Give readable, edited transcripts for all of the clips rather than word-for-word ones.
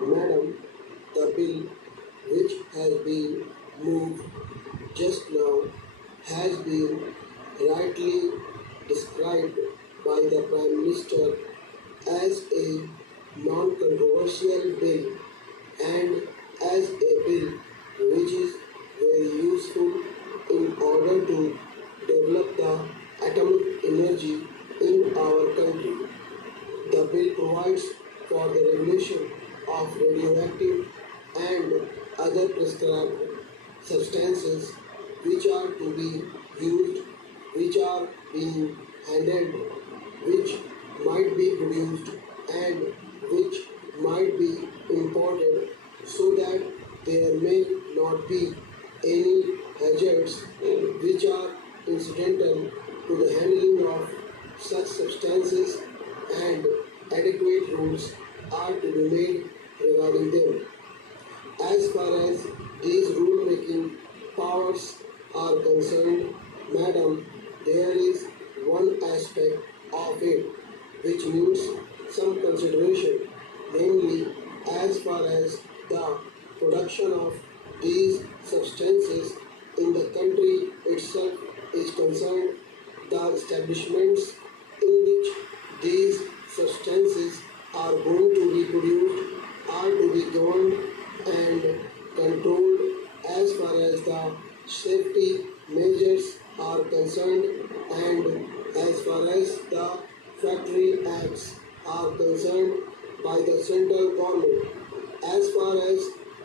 Madam, the bill which has been moved just now has been rightly described by the Prime Minister as a non-controversial bill and as a bill which is very useful in order to develop the atomic energy in our country. The bill provides for the regulation of radioactive and other prescribed substances which are to be used, which are being handled, which might be produced and which might be imported so that there may not be any hazards which are incidental to the handling of such substances and adequate rules are to be made regarding them. As far as these rule-making powers are concerned, Madam, there is one aspect of it which needs some consideration, namely as far as the production of these substances in the country itself is concerned, the establishments in which these substances are going to be produced are to be governed and controlled as far as the safety measures are concerned and as far as the factory acts are concerned by the central government. As far as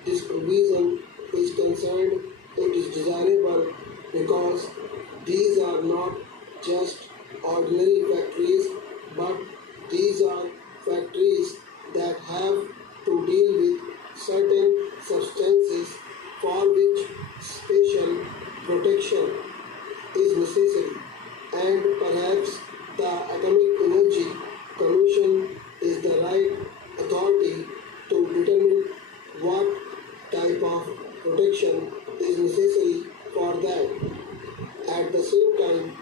this provision is concerned, it is desirable because these are not just ordinary factories, but these are factories that have to deal with certain substances for which special protection is necessary, and perhaps the Atomic Energy Commission is the right authority to determine what type of protection is necessary for that. At the same time,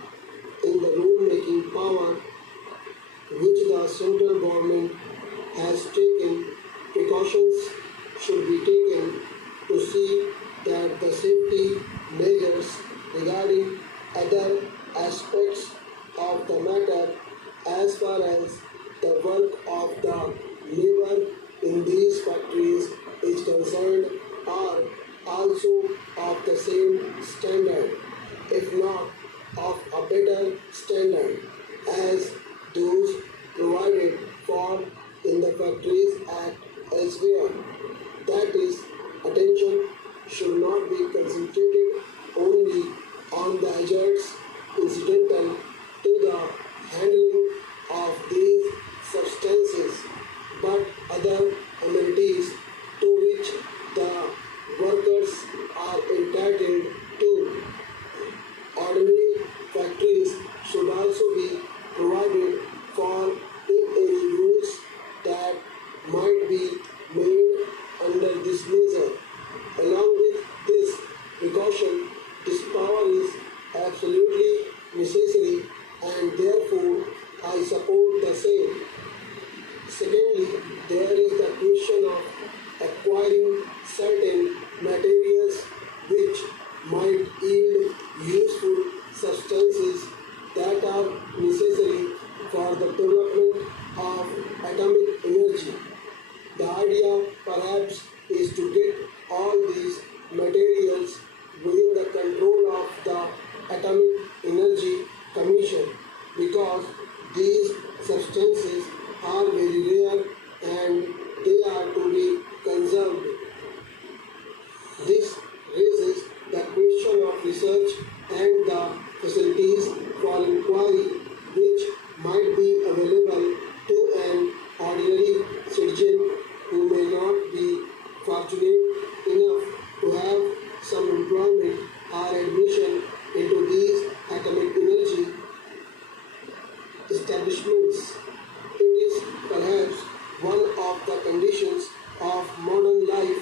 in the rule-making power which the central government has taken, precautions should be taken to see that the safety measures regarding other aspects of the matter as far as the work of the labor in these factories is concerned are also of the same standard, if not of a better standard as those provided for in the Factories Act elsewhere. That is, attention should not be concentrated only on the hazards incidental to the handling of these substances, but other amenities to which the workers are entitled to. Ordinary factories should also be provided for in any rules that might be made under this measure. Along with this precaution, this power is absolutely necessary and therefore I support the same. Secondly, there is the question of acquiring certain materials which might yield useful substances that are necessary for the development of atomic energy. The idea perhaps is to get all these materials within the control of the Atomic Energy Commission because these substances are very rare and they are to be conserved. This raises the question of research and the facilities for inquiry which might be available to an ordinary citizen who may not be fortunate enough to have some employment or admission into these atomic energy establishments. It is perhaps one of the conditions of modern life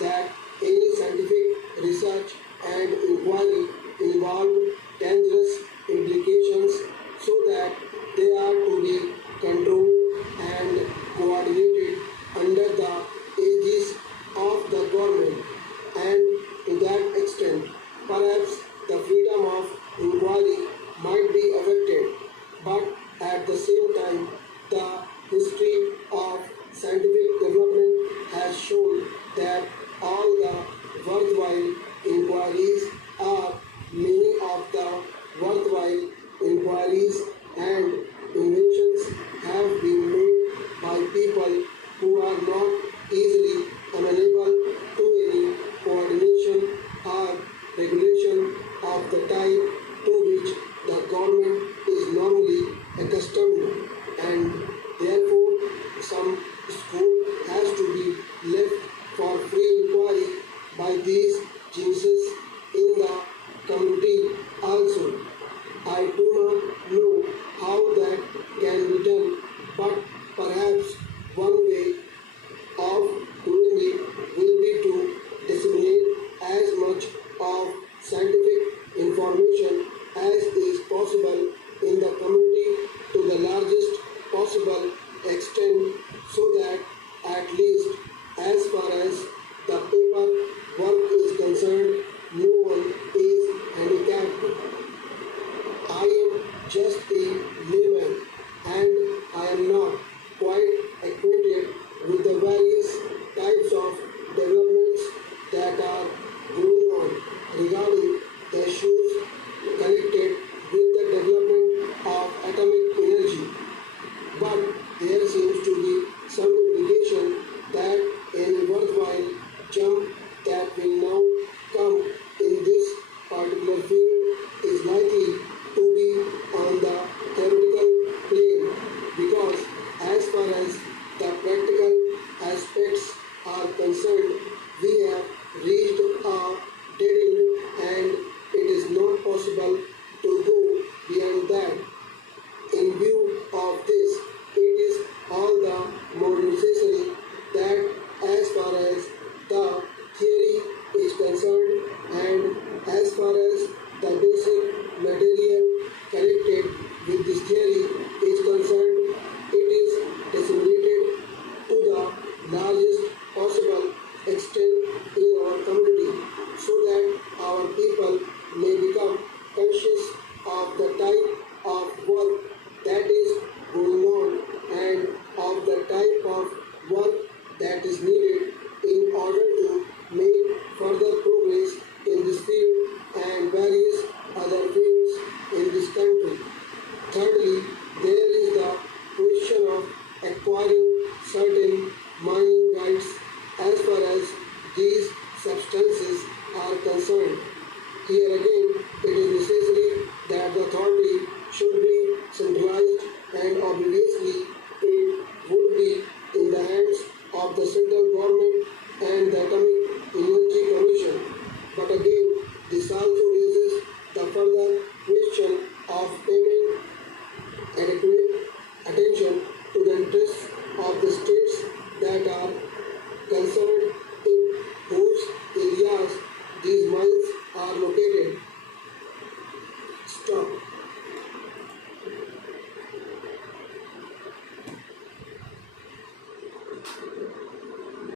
that any scientific research and inquiry involve dangerous implications so that they are to be controlled and coordinated under the are not easily amenable to any coordination or regulation of the type to which the government is normally accustomed, and therefore some scope has to be left for free inquiry by these geniuses in the community also. I do not know how that can be done, but perhaps one way of doing it will be to disseminate as much of scientific information as is possible in the community to the largest possible extent, so that at least as far as the paper work is concerned, no one is handicapped. I am just a layman, and I am not quite acquainted with the various types of developments that are going on regarding the issues connected with the development of atomic energy. But there seems to be some indication that any worthwhile jump that will now come in this particular field is likely to be on the theoretical plane, because as far as the practical aspects are concerned, we have reached a dead end, and it is not possible to go beyond that. In view of this, it is all the more necessary that as far as the theory is concerned, and as far as the basic material connected with this theory is concerned, it is disseminated to the largest possible extent in our community, so that our people may become conscious of the type of work that is going on, and of the type of work that is needed in order to make further progress in this field and various other fields in this country. Thirdly, there is the question of acquiring certain mining rights as far as these substances are concerned. Here again, it is necessary that the authority should be centralized and oblivious